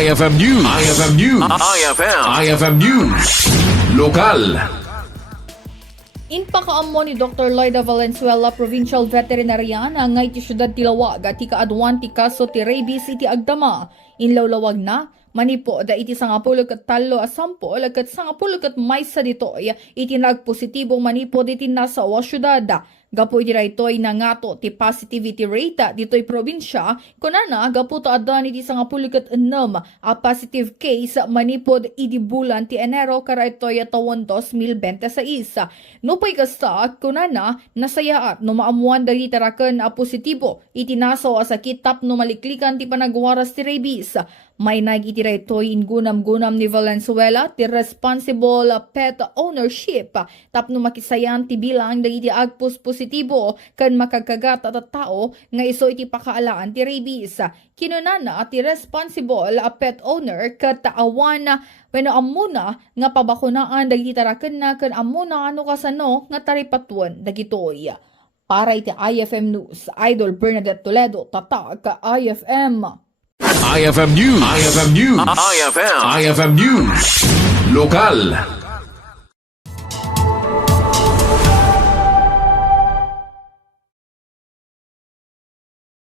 IFM News. IFM News. IFM News. Lokal. Inpakaammo ni Dr. Lloyda Valenzuela, Provincial Veterinarian, ngay ti Ciudad ti Laoag at ti Kaaduan ti Kaso ti Rabies iti agdama. Inlawlawag na, manipo da iti 10 ket 3 a sampol ket 10 ket maysa ditoy iti nagpositibo manipo diti nasa Ciudad. Gapo iti raytoy na ngato ti positivity rate ditoy probinsya kunana gapo ta adan iti 10 ket 6 a positive case manipod iti bulan ti Enero karaytoy tawon 2026. Nupay kasta kunana nasayaat no maamuan dagiti taraken a positibo iti nasaw a sakit tapno maliklikan ti panagwaras ti Rabies. May nagiti raytoy ingunam-gunam ni Valenzuela ti responsible pet ownership tapno makisayan ti bilang dagiti agpos positibo kan makagkagat at tao nga iso iti pakaalaan ti Rabies. Kinunana ti responsible pet owner ket awan wenno amuna nga pabakunaan dagiti taraken na ken amuna ano kasano nga taripatwan dagitoy. Para iti IFM News, Idol Bernadette Toledo, tatak ka IFM. IFM News. IFM News. IFM News. Lokal.